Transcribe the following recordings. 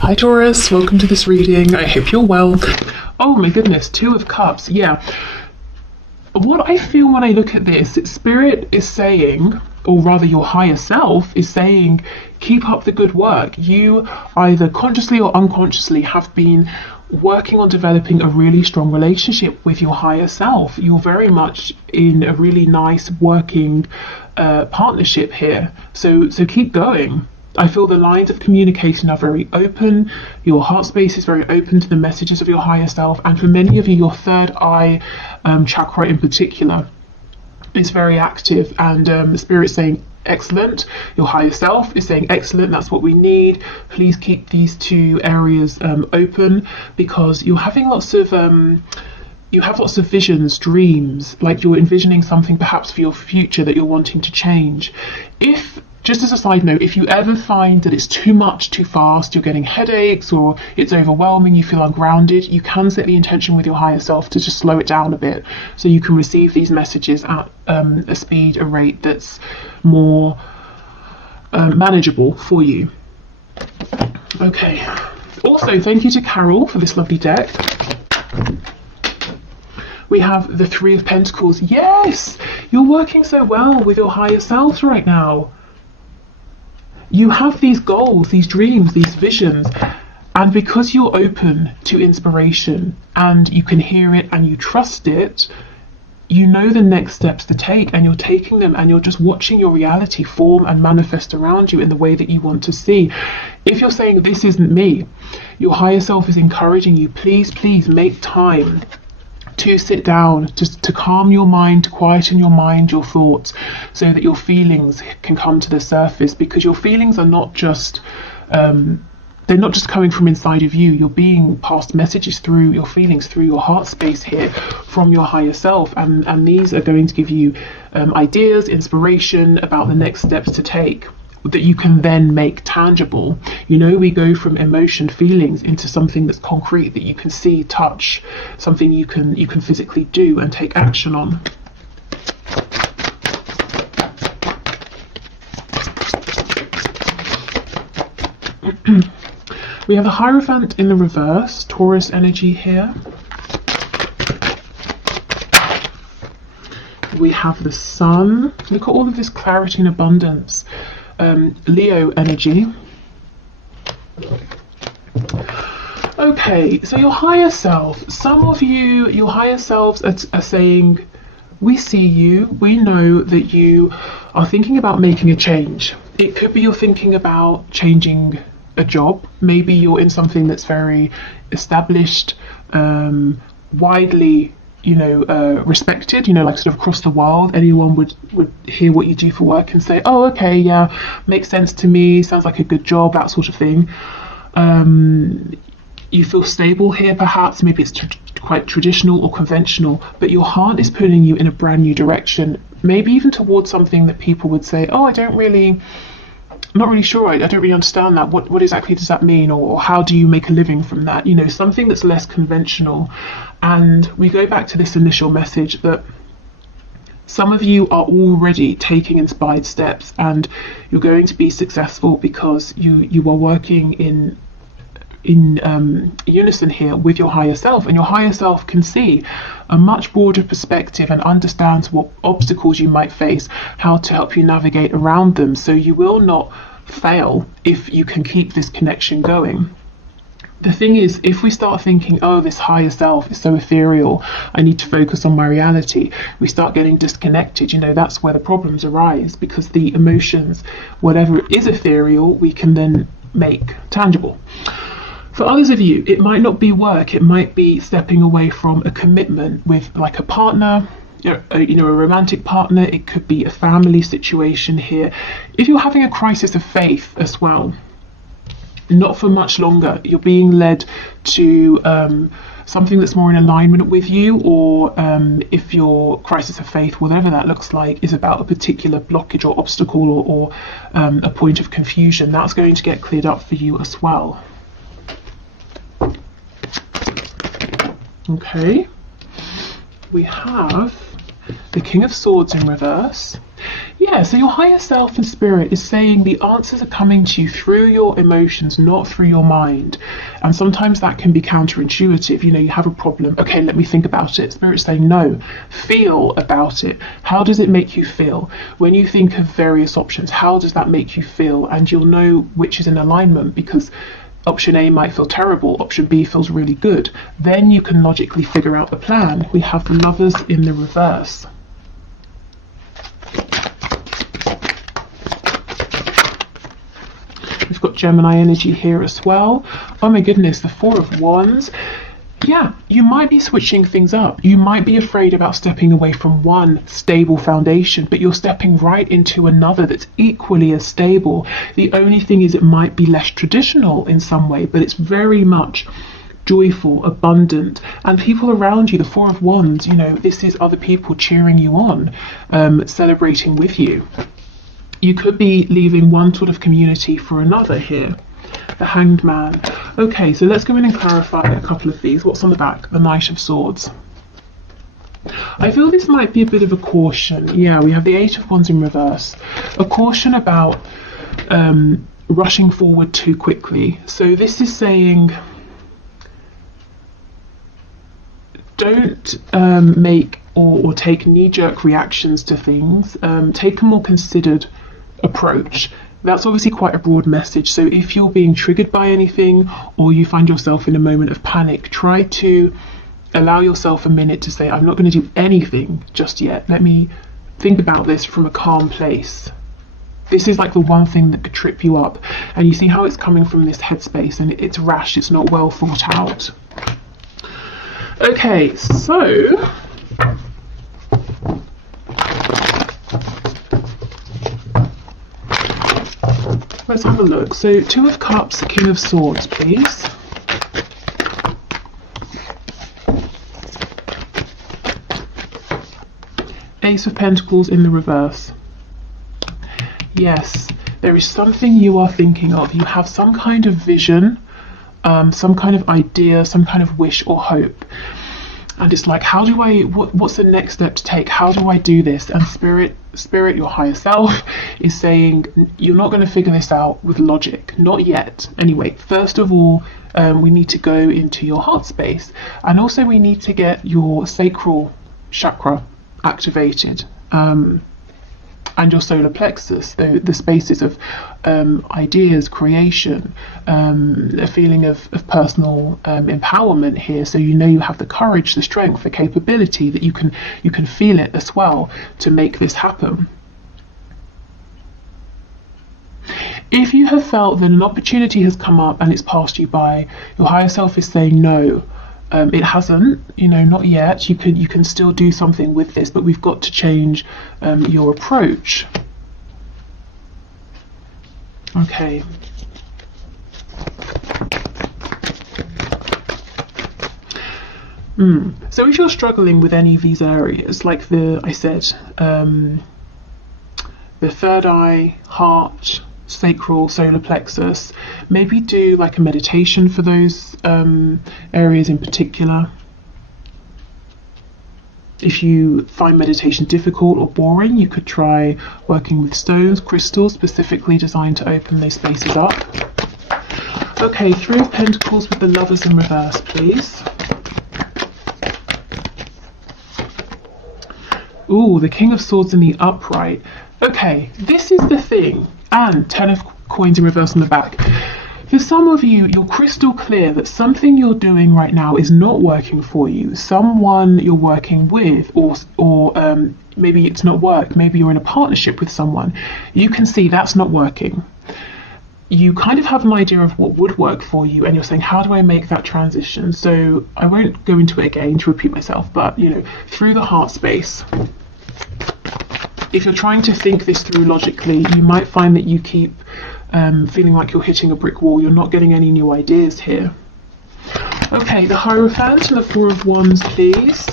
Hi Taurus, welcome to this reading. I hope you're well. Oh my goodness, Two of Cups. Yeah. What I feel when I look at this, Spirit is saying, or rather your higher self is saying, keep up the good work. You either consciously or unconsciously have been working on developing a really strong relationship with your higher self. You're very much in a really nice working partnership here. So keep going. I feel the lines of communication are very open. Your heart space is very open to the messages of your higher self. And for many of you, your third eye chakra in particular is very active. And Spirit saying, excellent. Your higher self is saying, excellent. That's what we need. Please keep these two areas open, because you're having lots of... you have lots of visions, dreams, like you're envisioning something perhaps for your future that you're wanting to change. Just as a side note, if you ever find that it's too much, too fast, you're getting headaches or it's overwhelming, you feel ungrounded, you can set the intention with your higher self to just slow it down a bit so you can receive these messages at a speed, a rate that's more manageable for you. Okay. Also, thank you to Carol for this lovely deck. We have the Three of Pentacles. Yes, you're working so well with your higher selves right now. You have these goals, these dreams, these visions, and because you're open to inspiration and you can hear it and you trust it, you know the next steps to take, and you're taking them, and you're just watching your reality form and manifest around you in the way that you want to see. If you're saying, this isn't me, your higher self is encouraging you, please make time to sit down, to calm your mind, to quieten your mind, your thoughts, so that your feelings can come to the surface, because your feelings are not just they're not just coming from inside of you. You're being passed messages through your feelings, through your heart space here, from your higher self, and these are going to give you ideas, inspiration about the next steps to take that you can then make tangible. You know, we go from emotion, feelings, into something that's concrete, that you can see, touch, something you can physically do and take action on. We have the Hierophant in the reverse, Taurus energy here. We have the Sun. Look at all of this clarity and abundance. Leo energy. Okay, so your higher self, some of you, your higher selves are saying, we see you, we know that you are thinking about making a change. It could be you're thinking about changing a job. Maybe you're in something that's very established, widely respected, like sort of across the world. Anyone would hear what you do for work and say, oh, okay, yeah, makes sense to me, sounds like a good job, that sort of thing. You feel stable here, perhaps. Maybe it's quite traditional or conventional, but your heart is pulling you in a brand new direction, maybe even towards something that people would say, oh, I'm not really sure, I don't really understand that. What exactly does that mean? Or how do you make a living from that? Something that's less conventional. And we go back to this initial message that some of you are already taking inspired steps, and you're going to be successful because you are working in unison here with your higher self, and your higher self can see a much broader perspective and understands what obstacles you might face, how to help you navigate around them, so you will not fail if you can keep this connection going. The thing is, if we start thinking, oh, this higher self is so ethereal, I need to focus on my reality, we start getting disconnected. That's where the problems arise, because the emotions, whatever is ethereal, we can then make tangible. For others of you, it might not be work, it might be stepping away from a commitment with like a partner, a romantic partner. It could be a family situation here. If you're having a crisis of faith as well, not for much longer, you're being led to something that's more in alignment with you, or if your crisis of faith, whatever that looks like, is about a particular blockage or obstacle or a point of confusion, that's going to get cleared up for you as well. Okay, we have the King of Swords in reverse. Yeah, so your higher self and spirit is saying the answers are coming to you through your emotions, not through your mind. And sometimes that can be counterintuitive. You know, you have a problem. Okay, let me think about it. Spirit's saying, no, feel about it. How does it make you feel? When you think of various options, how does that make you feel? And you'll know which is in alignment, because option A might feel terrible, option B feels really good. Then you can logically figure out the plan. We have the Lovers in the reverse. We've got Gemini energy here as well. Oh my goodness, the Four of Wands. Yeah, you might be switching things up. You might be afraid about stepping away from one stable foundation, but you're stepping right into another that's equally as stable. The only thing is it might be less traditional in some way, but it's very much joyful, abundant, and people around you, the Four of Wands, you know, this is other people cheering you on, celebrating with you. You could be leaving one sort of community for another here. The Hanged Man. Okay, so let's go in and clarify a couple of these. What's on the back? The Knight of Swords. I feel this might be a bit of a caution. Yeah, we have the Eight of Wands in reverse. A caution about rushing forward too quickly. So this is saying, don't make or take knee-jerk reactions to things. Take a more considered approach. That's obviously quite a broad message, so if you're being triggered by anything or you find yourself in a moment of panic, try to allow yourself a minute to say, I'm not going to do anything just yet. Let me think about this from a calm place. This is like the one thing that could trip you up, and you see how it's coming from this headspace, and it's rash, it's not well thought out. Okay, so let's have a look. So Two of Cups, King of Swords, please. Ace of Pentacles in the reverse. Yes, there is something you are thinking of. You have some kind of vision, some kind of idea, some kind of wish or hope. And it's like, how do I, what's the next step to take? How do I do this? And spirit, your higher self, is saying, you're not going to figure this out with logic. Not yet. Anyway, first of all, we need to go into your heart space. And also we need to get your sacral chakra activated. And your solar plexus, the spaces of ideas, creation, a feeling of personal empowerment here. So you know you have the courage, the strength, the capability, that you can feel it as well to make this happen. If you have felt that an opportunity has come up and it's passed you by, your higher self is saying no. It hasn't, you know, not yet. You can still do something with this, but we've got to change your approach. Okay. So if you're struggling with any of these areas, like I said, the third eye, heart, sacral, solar plexus, maybe do like a meditation for those areas in particular. If you find meditation difficult or boring, you could try working with stones, crystals specifically designed to open those spaces up. Okay, Three of Pentacles with the Lovers in reverse, please. Ooh, the King of Swords in the upright. Okay, this is the thing. And 10 of Coins in reverse on the back. For some of you, you're crystal clear that something you're doing right now is not working for you. Someone you're working with, or maybe it's not work, maybe you're in a partnership with someone. You can see that's not working. You kind of have an idea of what would work for you, and you're saying, how do I make that transition? So I won't go into it again to repeat myself, but you know, through the heart space, if you're trying to think this through logically, you might find that you keep feeling like you're hitting a brick wall. You're not getting any new ideas here. Okay, the Hierophant and the Four of Wands, please.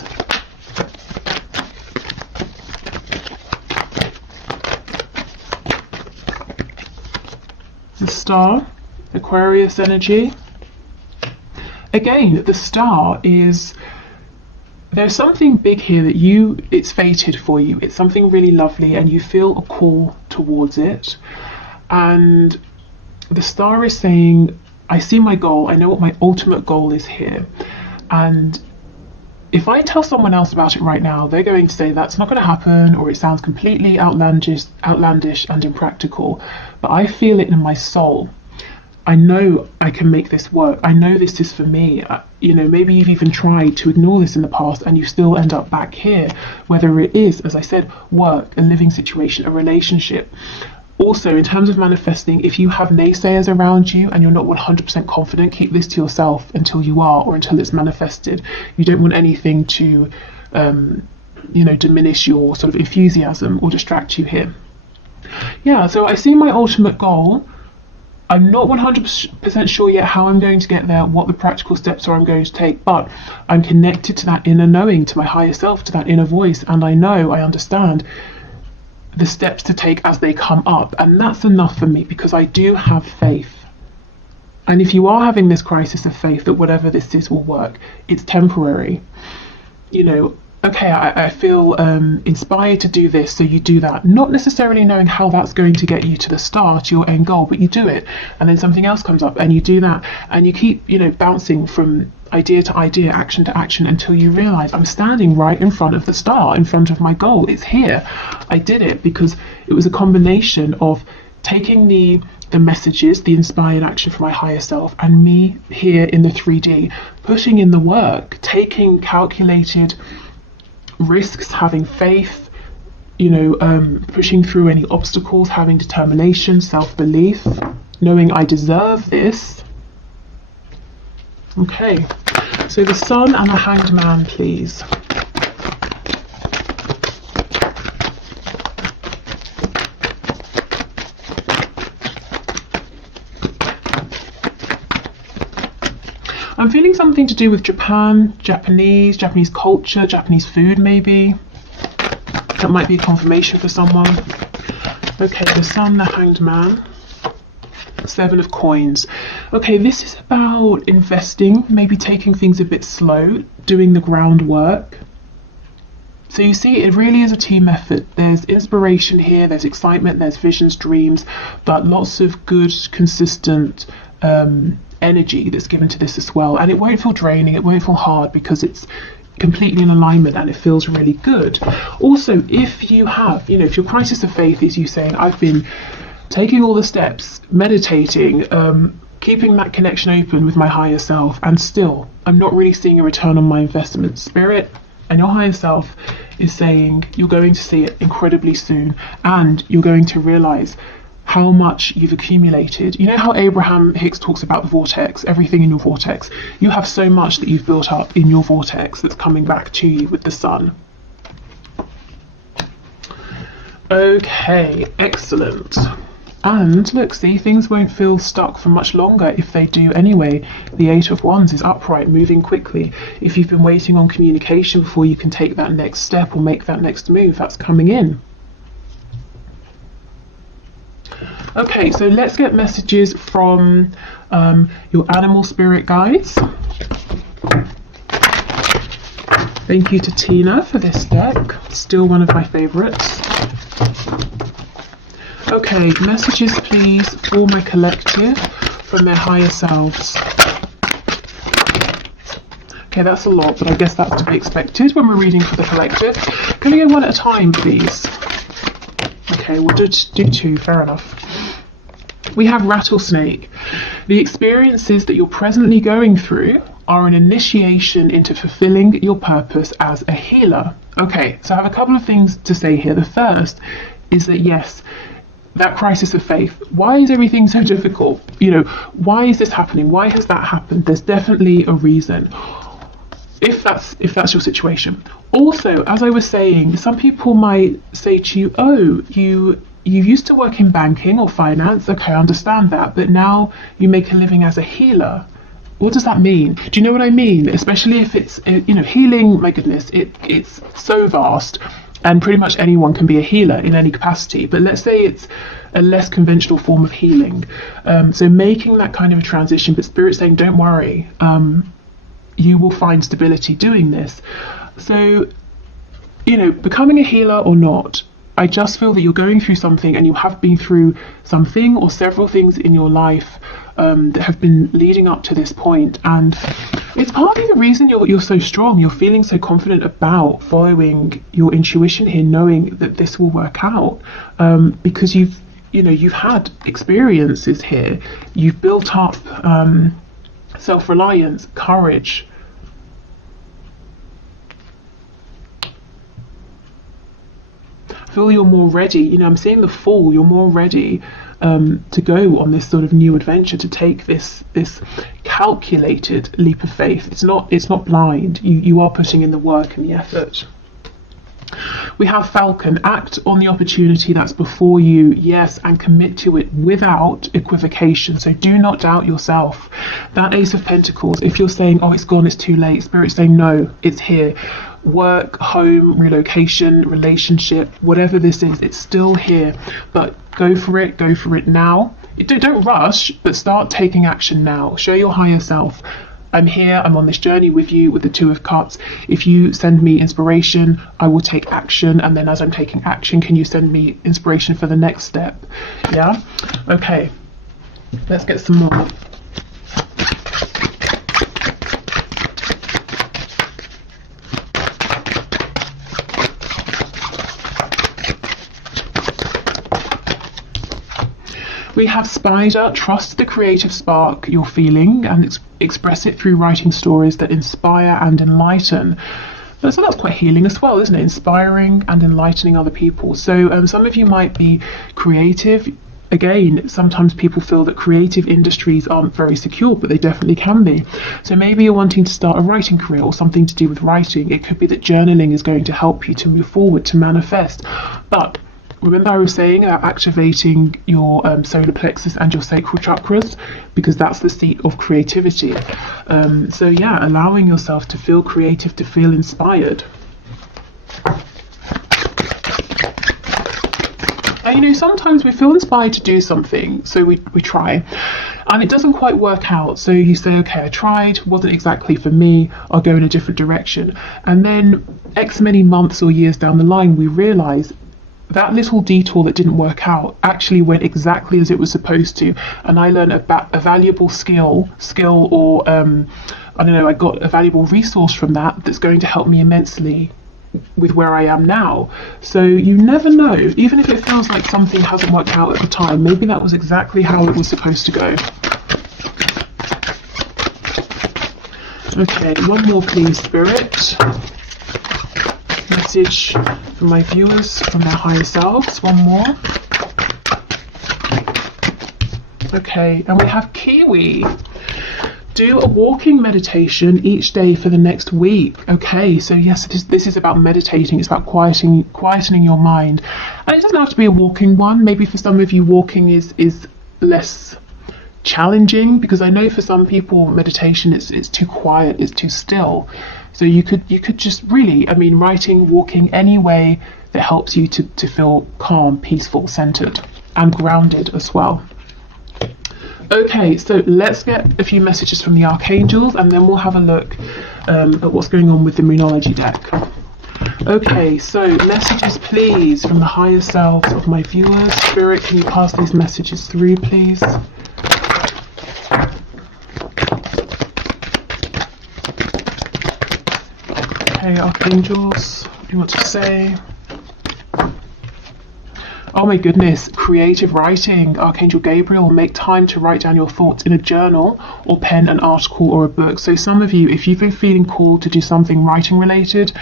The Star, Aquarius energy. Again, the Star is there's something big here that it's fated for you. It's something really lovely and you feel a call towards it. And the star is saying, I see my goal, I know what my ultimate goal is here. And if I tell someone else about it right now, they're going to say that's not going to happen, or it sounds completely outlandish and impractical. But I feel it in my soul. I know I can make this work. I know this is for me. Maybe you've even tried to ignore this in the past and you still end up back here, whether it is, as I said, work, a living situation, a relationship. Also, in terms of manifesting, if you have naysayers around you and you're not 100% confident, keep this to yourself until you are, or until it's manifested. You don't want anything to, diminish your sort of enthusiasm or distract you here. Yeah, so I see my ultimate goal. I'm not 100% sure yet how I'm going to get there, what the practical steps are I'm going to take, but I'm connected to that inner knowing, to my higher self, to that inner voice, and I understand the steps to take as they come up, and that's enough for me because I do have faith. And if you are having this crisis of faith that whatever this is will work, it's temporary. Okay, I feel inspired to do this, so you do that, not necessarily knowing how that's going to get you to the start, your end goal, but you do it, and then something else comes up and you do that, and you keep bouncing from idea to idea, action to action, until you realize I'm standing right in front of the star, in front of my goal. It's here. I did it because it was a combination of taking the messages, the inspired action from my higher self, and me here in the 3D, putting in the work, taking calculated risks, having faith, pushing through any obstacles, having determination, self-belief, knowing I deserve this. Okay, so the Sun and the Hanged Man, please. I'm feeling something to do with Japan, Japanese culture, Japanese food maybe. That might be a confirmation for someone. Okay, the Sun, the Hanged Man. 7 of Coins. Okay, this is about investing, maybe taking things a bit slow, doing the groundwork. So you see, it really is a team effort. There's inspiration here, there's excitement, there's visions, dreams, but lots of good, consistent energy that's given to this as well. And it won't feel draining, it won't feel hard, because it's completely in alignment and it feels really good. Also, if you have, if your crisis of faith is you saying, I've been taking all the steps, meditating, keeping that connection open with my higher self, and still I'm not really seeing a return on my investment. Spirit and your higher self is saying you're going to see it incredibly soon, and you're going to realize how much you've accumulated. You know how Abraham Hicks talks about the vortex, everything in your vortex? You have so much that you've built up in your vortex that's coming back to you with the Sun. Okay, excellent. And look, see, things won't feel stuck for much longer if they do anyway. The 8 of Wands is upright, moving quickly. If you've been waiting on communication before you can take that next step or make that next move, that's coming in. Okay, so let's get messages from your animal spirit guides. Thank you to Tina for this deck, still one of my favorites. Okay, messages please for my collective from their higher selves. Okay, that's a lot, but I guess that's to be expected when we're reading for the collective. Can we go one at a time, please? Okay, we'll do 2, fair enough. We have Rattlesnake. The experiences that you're presently going through are an initiation into fulfilling your purpose as a healer. Okay, so I have a couple of things to say here. The first is that yes, that crisis of faith, why is everything so difficult? Why is this happening? Why has that happened? There's definitely a reason, if that's your situation. Also, as I was saying, some people might say to you, oh, you used to work in banking or finance. Okay, I understand that, but now you make a living as a healer. What does that mean? Do you know what I mean? Especially if it's, healing, my goodness, it's so vast. And pretty much anyone can be a healer in any capacity. But let's say it's a less conventional form of healing. So making that kind of a transition, but Spirit saying, don't worry, you will find stability doing this. So, you know, becoming a healer or not, I just feel that you're going through something, and you have been through something or several things in your life that have been leading up to this point, and it's partly the reason you're so strong. You're feeling so confident about following your intuition here, knowing that this will work out, because you've had experiences here. You've built up self-reliance, courage. I feel you're more ready. You know, I'm seeing the Fool. You're more ready to go on this sort of new adventure, to take this calculated leap of faith. It's not blind. You are putting in the work and the effort. We have Falcon. Act on the opportunity that's before you, yes, and commit to it without equivocation. So do not doubt yourself. That Ace of Pentacles, if you're saying, oh, it's gone, it's too late, Spirit's saying, no, it's here. Work, home, relocation, relationship, whatever this is, it's still here. But go for it now. Don't rush, but start taking action now. Show your higher self, I'm here, I'm on this journey with you, with the Two of Cups. If you send me inspiration, I will take action, and then as I'm taking action, can you send me inspiration for the next step? Yeah? Okay, let's get some more. We have Spider. Trust the creative spark you're feeling and express it through writing stories that inspire and enlighten. So that's quite healing as well, isn't it? Inspiring and enlightening other people. So some of you might be creative. Again, sometimes people feel that creative industries aren't very secure, but they definitely can be. So maybe you're wanting to start a writing career or something to do with writing. It could be that journaling is going to help you to move forward, to manifest. But remember I was saying about activating your solar plexus and your sacral chakras, because that's the seat of creativity. So yeah, allowing yourself to feel creative, to feel inspired. And you know, sometimes we feel inspired to do something, so we try, and it doesn't quite work out. So you say, okay, I tried, wasn't exactly for me, I'll go in a different direction. And then X many months or years down the line, we realise that little detour that didn't work out actually went exactly as it was supposed to, and I learned a valuable skill or I don't know, I got a valuable resource from that's going to help me immensely with where I am now. So you never know, even if it feels like something hasn't worked out at the time, maybe that was exactly how it was supposed to go. Okay, one more please, Spirit. Message from my viewers, from their higher selves. One more. Okay, and we have Kiwi. Do a walking meditation each day for the next week. Okay, so yes, this is about meditating. It's about quietening your mind. And it doesn't have to be a walking one. Maybe for some of you, walking is less challenging, because I know for some people meditation it's too quiet, it's too still. So you could just really, I mean, writing, walking, any way that helps you to feel calm, peaceful, centered, and grounded as well. Okay, so let's get a few messages from the archangels, and then we'll have a look at what's going on with the Moonology deck. Okay, so messages please from the higher selves of my viewers. Spirit, can you pass these messages through, please? Okay, archangels, what do you want to say? Oh my goodness, creative writing. Archangel Gabriel, make time to write down your thoughts in a journal or pen an article or a book. So some of you, if you've been feeling called to do something writing related,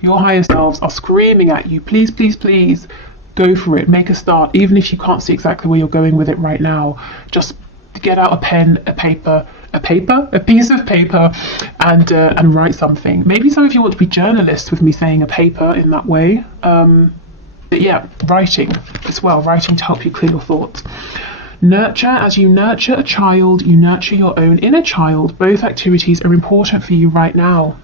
your higher selves are screaming at you, please, please, please, go for it, make a start. Even if you can't see exactly where you're going with it right now, just get out a pen, a piece of paper, and write something. Maybe some of you want to be journalists with me saying a paper in that way. But yeah, writing as well, writing to help you clear your thoughts. Nurture. As you nurture a child, you nurture your own inner child. Both activities are important for you right now.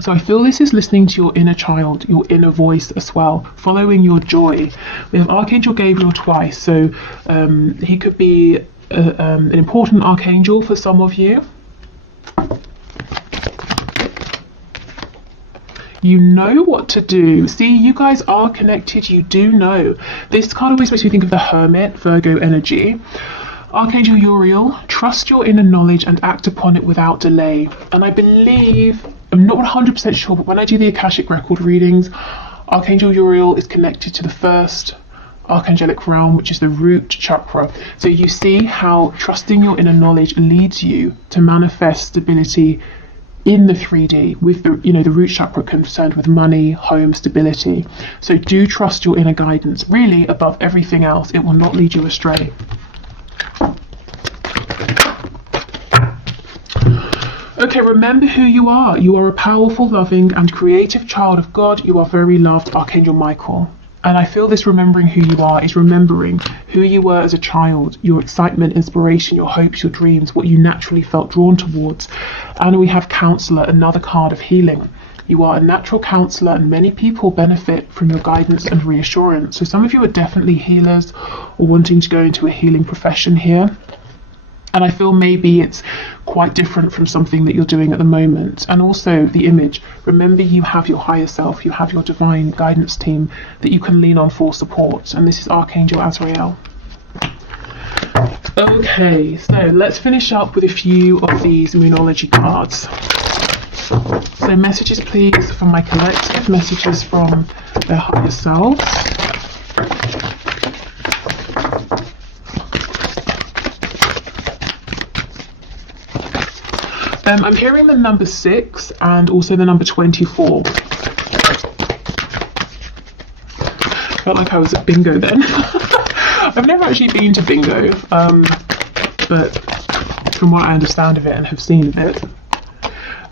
So I feel this is listening to your inner child, your inner voice as well, following your joy. We have Archangel Gabriel twice, so he could be an important archangel for some of you. You know what to do. See, you guys are connected. You do know. This card always makes me think of the Hermit, Virgo energy. Archangel Uriel, trust your inner knowledge and act upon it without delay. And I believe, I'm not 100% sure, but when I do the Akashic record readings, Archangel Uriel is connected to the first archangelic realm, which is the root chakra. So you see how trusting your inner knowledge leads you to manifest stability in the 3D, with the the root chakra concerned with money, home, stability. So do trust your inner guidance. Really, above everything else, it will not lead you astray. Okay, remember who you are. You are a powerful, loving, and creative child of God. You are very loved, Archangel Michael. And I feel this remembering who you are is remembering who you were as a child, your excitement, inspiration, your hopes, your dreams, what you naturally felt drawn towards. And we have Counselor, another card of healing. You are a natural counsellor, and many people benefit from your guidance and reassurance. So some of you are definitely healers or wanting to go into a healing profession here. And I feel maybe it's quite different from something that you're doing at the moment. And also the image. Remember, you have your higher self, you have your divine guidance team that you can lean on for support. And this is Archangel Azrael. Okay, so let's finish up with a few of these Moonology cards. So messages, please, from my collective, messages from their higher selves. I'm hearing the number 6 and also the number 24. Felt like I was at bingo then. I've never actually been to bingo, but from what I understand of it and have seen of it.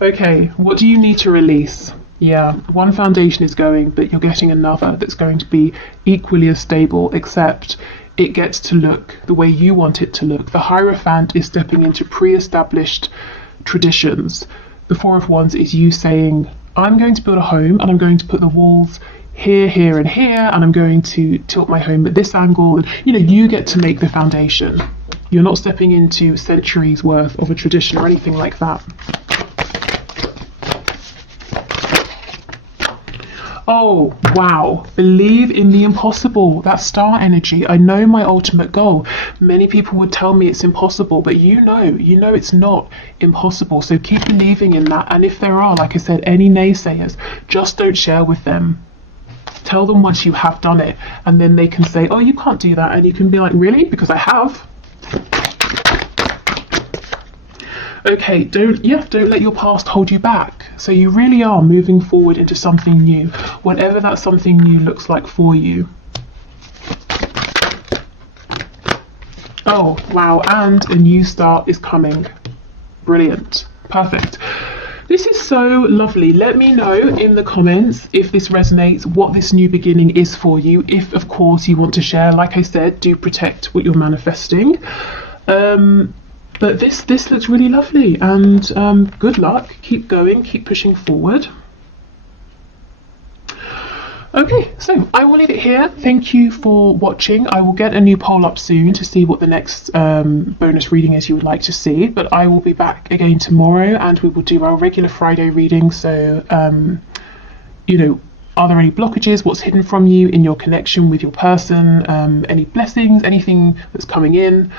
Okay, what do you need to release? Yeah, one foundation is going, but you're getting another that's going to be equally as stable, except it gets to look the way you want it to look. The Hierophant is stepping into pre-established traditions. The Four of Wands is you saying, I'm going to build a home and I'm going to put the walls here, here and here, and I'm going to tilt my home at this angle. And you get to make the foundation. You're not stepping into centuries worth of a tradition or anything like that. Oh, wow. Believe in the impossible. That star energy. I know my ultimate goal. Many people would tell me it's impossible, but you know it's not impossible. So keep believing in that. And if there are, like I said, any naysayers, just don't share with them. Tell them once you have done it, and then they can say, oh, you can't do that. And you can be like, really? Because I have. Okay, don't let your past hold you back. So you really are moving forward into something new, whatever that something new looks like for you. Oh, wow, and a new start is coming. Brilliant. Perfect. This is so lovely. Let me know in the comments if this resonates, what this new beginning is for you. If, of course, you want to share, like I said, do protect what you're manifesting. But this looks really lovely, and good luck. Keep going, keep pushing forward. Okay, so I will leave it here. Thank you for watching. I will get a new poll up soon to see what the next bonus reading is you would like to see. But I will be back again tomorrow, and we will do our regular Friday reading. So, are there any blockages? What's hidden from you in your connection with your person? Any blessings? Anything that's coming in?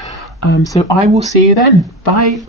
So I will see you then. Bye.